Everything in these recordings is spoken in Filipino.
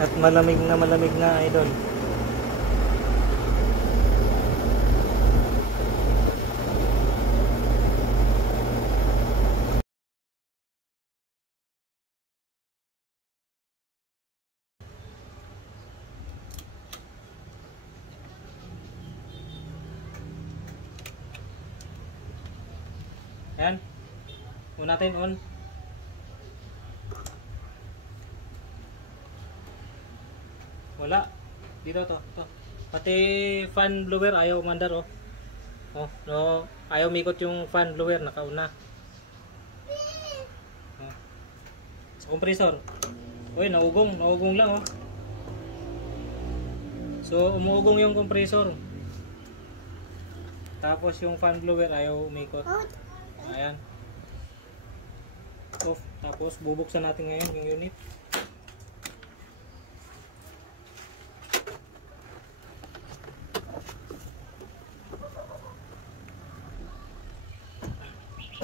At malamig na idol. Ayan. Una natin on. Wala. Dito to. Pati fan blower ayaw umandar oh. Oh, no. Ayaw mikot yung fan blower nakauna. Oh. Sa compressor. Uy, naugong lang oh. So, umuugong yung compressor. Tapos yung fan blower ayaw umikot. Ayan. Off. Tapos bubuksan natin ngayon yung unit.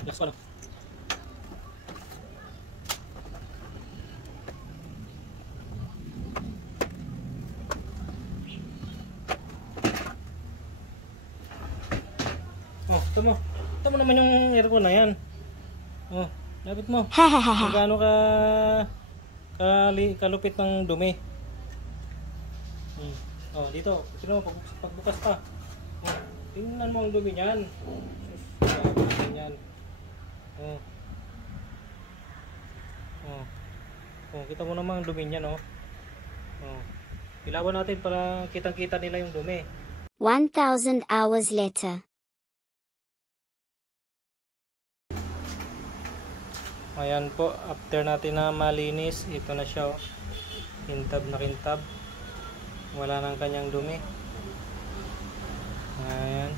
Next one. Oh, ito mo naman yung aircon na yan. Oh, lapit mo. Magkano kalupit ng dumi. Oh, dito. Tingnan mo, pagbukas pa. Oh, tingnan mo ang dumi niyan. Yan. Oh. Oh. Oh, kita mo naman ang dumi niyan, oh. Oh. Ilawan natin para kitang-kita nila yung dumi. 1,000 hours later. Ayan po, after natin na malinis, ito na siya oh. Kintab na kintab. Wala nang kanyang dumi. Ayan.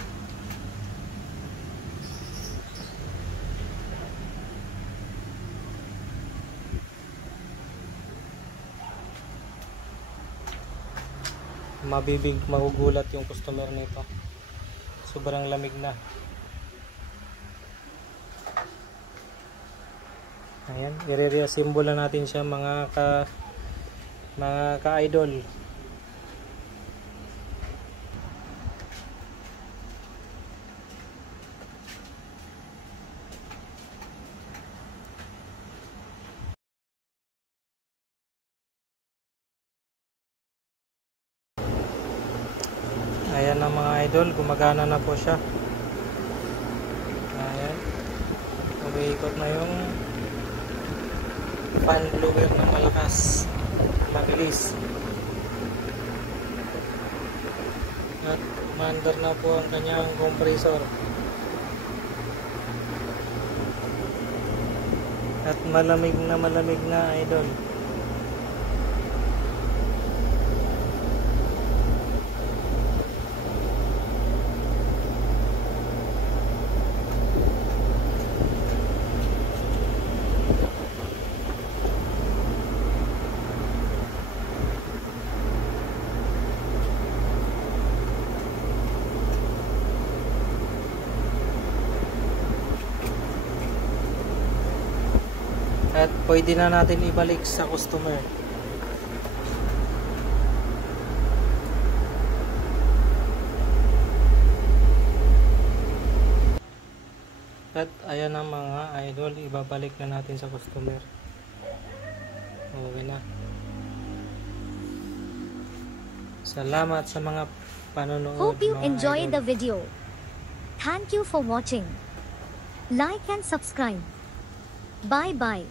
Magugulat yung customer nito. Sobrang lamig na. Ayan, i-reassemble natin siya mga ka-idol. Ayan na mga idol, gumagana na po siya. Ayan. Umiikot na yung fan blower na malakas, mabilis. At mandar na po ang kanyang compressor. At malamig na idol. At pwede na natin ibalik sa customer. At ayan na mga idol, ibabalik na natin sa customer. Okay na. Salamat sa mga panonood. Hope you mga enjoyed idol. the video. Thank you for watching. Like and subscribe. Bye bye.